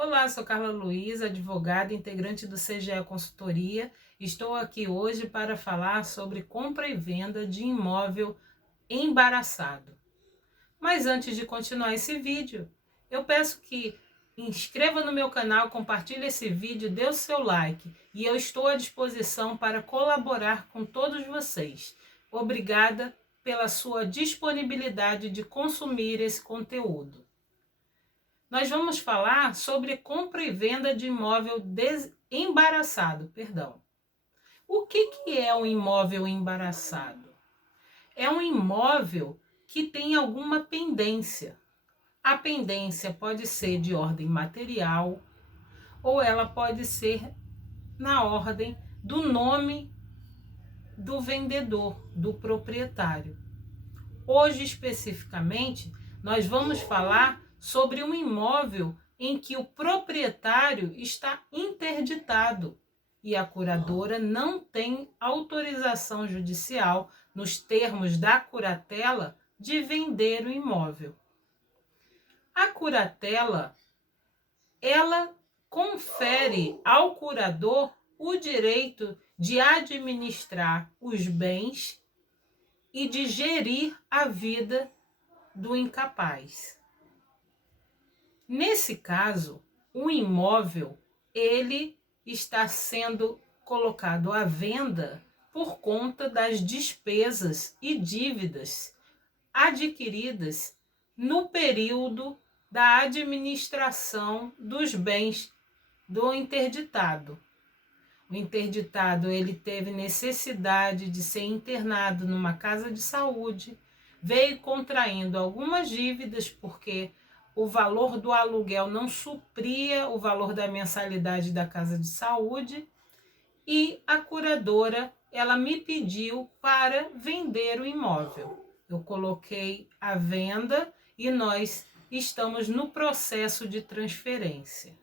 Olá, sou Carla Luiz, advogada, integrante do CGE Consultoria. Estou aqui hoje para falar sobre compra e venda de imóvel embaraçado. Mas antes de continuar esse vídeo, eu peço que inscreva no meu canal, compartilhe esse vídeo, dê o seu like e eu estou à disposição para colaborar com todos vocês. Obrigada pela sua disponibilidade de consumir esse conteúdo. Nós vamos falar sobre compra e venda de imóvel embaraçado, perdão. O que é um imóvel embaraçado? É um imóvel que tem alguma pendência. A pendência pode ser de ordem material ou ela pode ser na ordem do nome do vendedor, do proprietário. Hoje, especificamente, nós vamos falar sobre um imóvel em que o proprietário está interditado e a curadora não tem autorização judicial, nos termos da curatela, de vender o imóvel. A curatela, ela confere ao curador o direito de administrar os bens e de gerir a vida do incapaz. Nesse caso, o imóvel ele está sendo colocado à venda por conta das despesas e dívidas adquiridas no período da administração dos bens do interditado. O interditado ele teve necessidade de ser internado numa casa de saúde, veio contraindo algumas dívidas porque o valor do aluguel não supria o valor da mensalidade da casa de saúde e a curadora ela me pediu para vender o imóvel. Eu coloquei à venda e nós estamos no processo de transferência.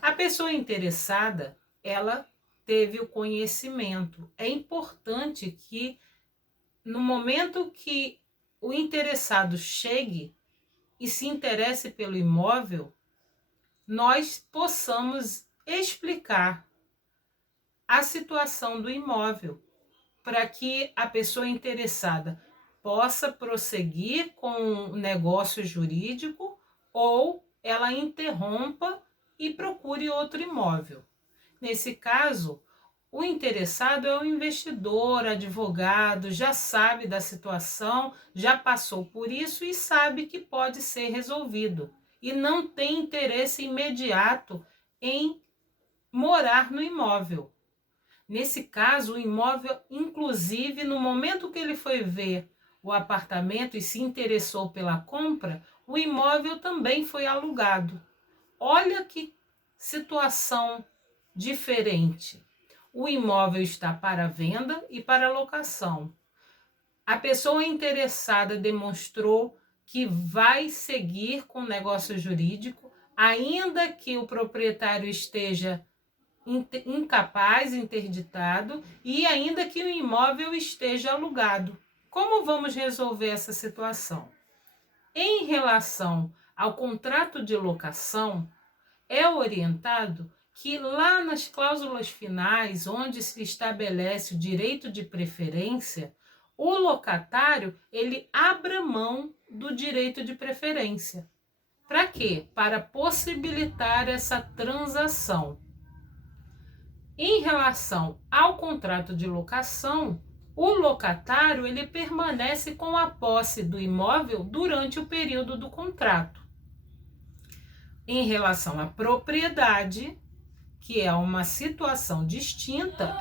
A pessoa interessada ela teve o conhecimento. É importante que no momento que o interessado chegue e se interesse pelo imóvel, nós possamos explicar a situação do imóvel para que a pessoa interessada possa prosseguir com o negócio jurídico ou ela interrompa e procure outro imóvel. Nesse caso, o interessado é o investidor, advogado, já sabe da situação, já passou por isso e sabe que pode ser resolvido. E não tem interesse imediato em morar no imóvel. Nesse caso, o imóvel, inclusive, no momento que ele foi ver o apartamento e se interessou pela compra, o imóvel também foi alugado. Olha que situação diferente. O imóvel está para venda e para locação. A pessoa interessada demonstrou que vai seguir com o negócio jurídico, ainda que o proprietário esteja incapaz, interditado, e ainda que o imóvel esteja alugado. Como vamos resolver essa situação? Em relação ao contrato de locação, é orientado que lá nas cláusulas finais, onde se estabelece o direito de preferência, o locatário ele abra mão do direito de preferência. Para quê? Para possibilitar essa transação. Em relação ao contrato de locação, o locatário ele permanece com a posse do imóvel durante o período do contrato. Em relação à propriedade, que é uma situação distinta,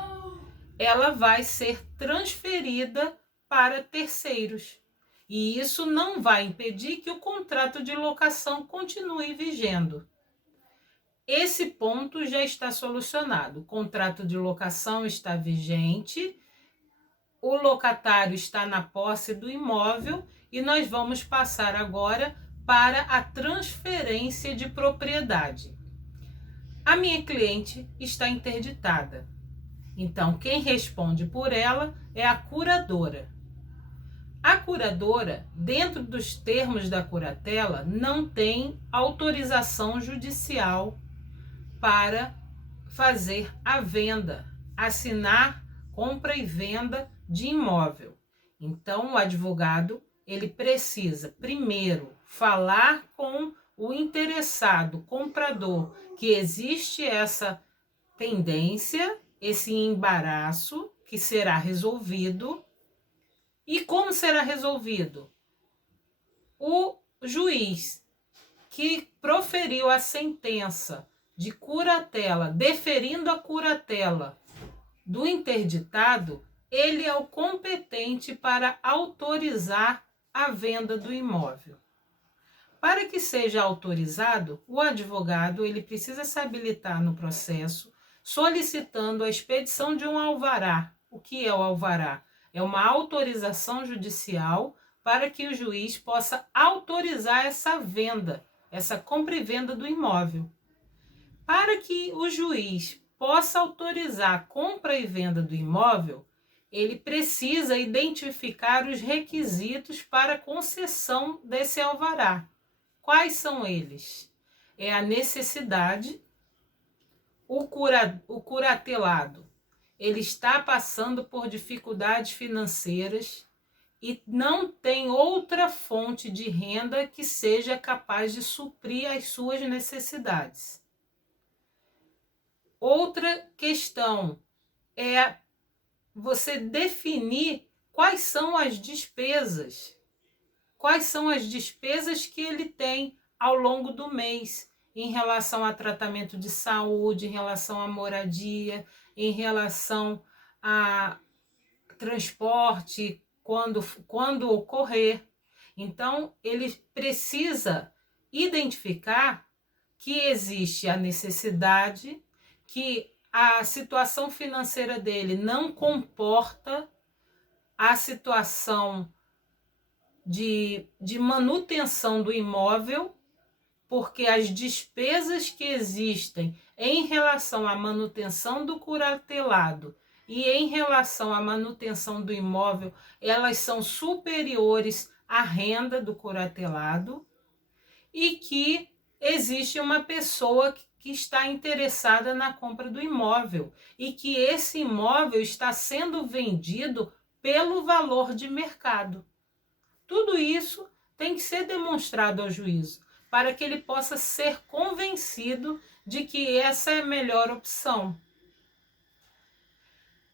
ela vai ser transferida para terceiros. E isso não vai impedir que o contrato de locação continue vigendo. Esse ponto já está solucionado. O contrato de locação está vigente, o locatário está na posse do imóvel e nós vamos passar agora para a transferência de propriedade. A minha cliente está interditada. Então, quem responde por ela é a curadora. A curadora, dentro dos termos da curatela, não tem autorização judicial para fazer a venda, assinar compra e venda de imóvel. Então, o advogado, ele precisa, primeiro, falar com o interessado, comprador, que existe essa pendência, esse embaraço que será resolvido. E como será resolvido? O juiz que proferiu a sentença de curatela, deferindo a curatela do interditado, ele é o competente para autorizar a venda do imóvel. Para que seja autorizado, o advogado ele precisa se habilitar no processo, solicitando a expedição de um alvará. O que é o alvará? É uma autorização judicial para que o juiz possa autorizar essa venda, essa compra e venda do imóvel. Para que o juiz possa autorizar a compra e venda do imóvel, ele precisa identificar os requisitos para a concessão desse alvará. Quais são eles? É a necessidade, o curatelado, ele está passando por dificuldades financeiras e não tem outra fonte de renda que seja capaz de suprir as suas necessidades. Outra questão é você definir quais são as despesas que ele tem ao longo do mês, em relação a tratamento de saúde, em relação à moradia, em relação a transporte, quando ocorrer. Então, ele precisa identificar que existe a necessidade, que a situação financeira dele não comporta a situação de manutenção do imóvel, porque as despesas que existem em relação à manutenção do curatelado e em relação à manutenção do imóvel, elas são superiores à renda do curatelado, e que existe uma pessoa que está interessada na compra do imóvel e que esse imóvel está sendo vendido pelo valor de mercado. Tudo isso tem que ser demonstrado ao juízo, para que ele possa ser convencido de que essa é a melhor opção.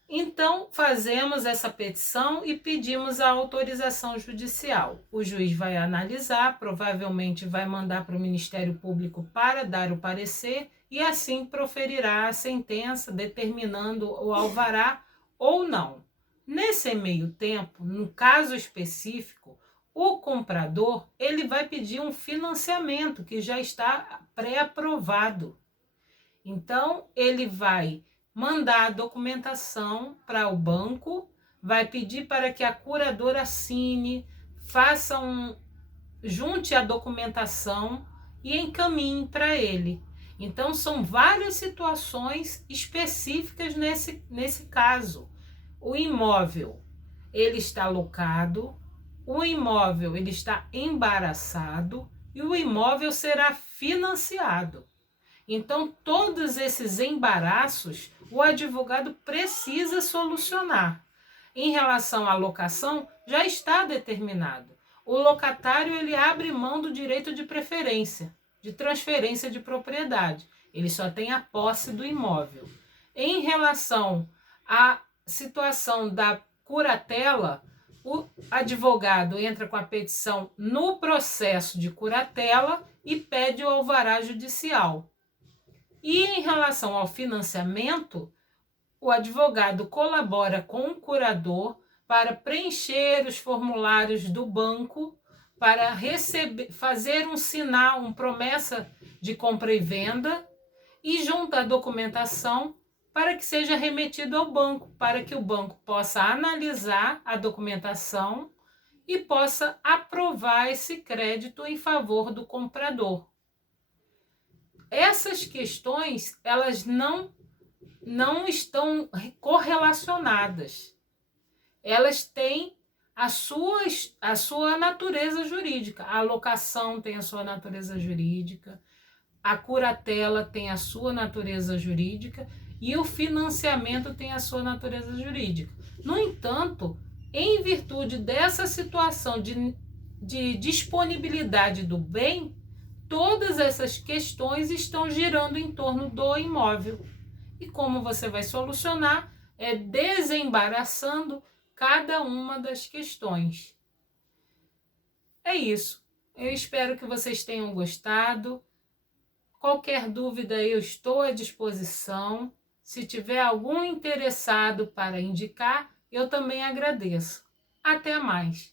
Então, fazemos essa petição e pedimos a autorização judicial. O juiz vai analisar, provavelmente vai mandar para o Ministério Público para dar o parecer e assim proferirá a sentença, determinando o alvará ou não. Nesse meio tempo, no caso específico, o comprador ele vai pedir um financiamento que já está pré-aprovado. Então, ele vai mandar a documentação para o banco, vai pedir para que a curadora assine, junte a documentação e encaminhe para ele. Então, são várias situações específicas nesse caso. O imóvel, ele está locado, o imóvel ele está embaraçado e o imóvel será financiado. Então, todos esses embaraços, o advogado precisa solucionar. Em relação à locação, já está determinado. O locatário ele abre mão do direito de preferência, de transferência de propriedade. Ele só tem a posse do imóvel. Em relação à situação da curatela, o advogado entra com a petição no processo de curatela e pede o alvará judicial. E em relação ao financiamento, o advogado colabora com o curador para preencher os formulários do banco, para fazer um sinal, uma promessa de compra e venda, e junta a documentação para que seja remetido ao banco, para que o banco possa analisar a documentação e possa aprovar esse crédito em favor do comprador. Essas questões, elas não estão correlacionadas. Elas têm a sua natureza jurídica. A locação tem a sua natureza jurídica, a curatela tem a sua natureza jurídica e o financiamento tem a sua natureza jurídica. No entanto, em virtude dessa situação de disponibilidade do bem, todas essas questões estão girando em torno do imóvel. E como você vai solucionar? É desembaraçando cada uma das questões. É isso. Eu espero que vocês tenham gostado. Qualquer dúvida, eu estou à disposição. Se tiver algum interessado para indicar, eu também agradeço. Até mais!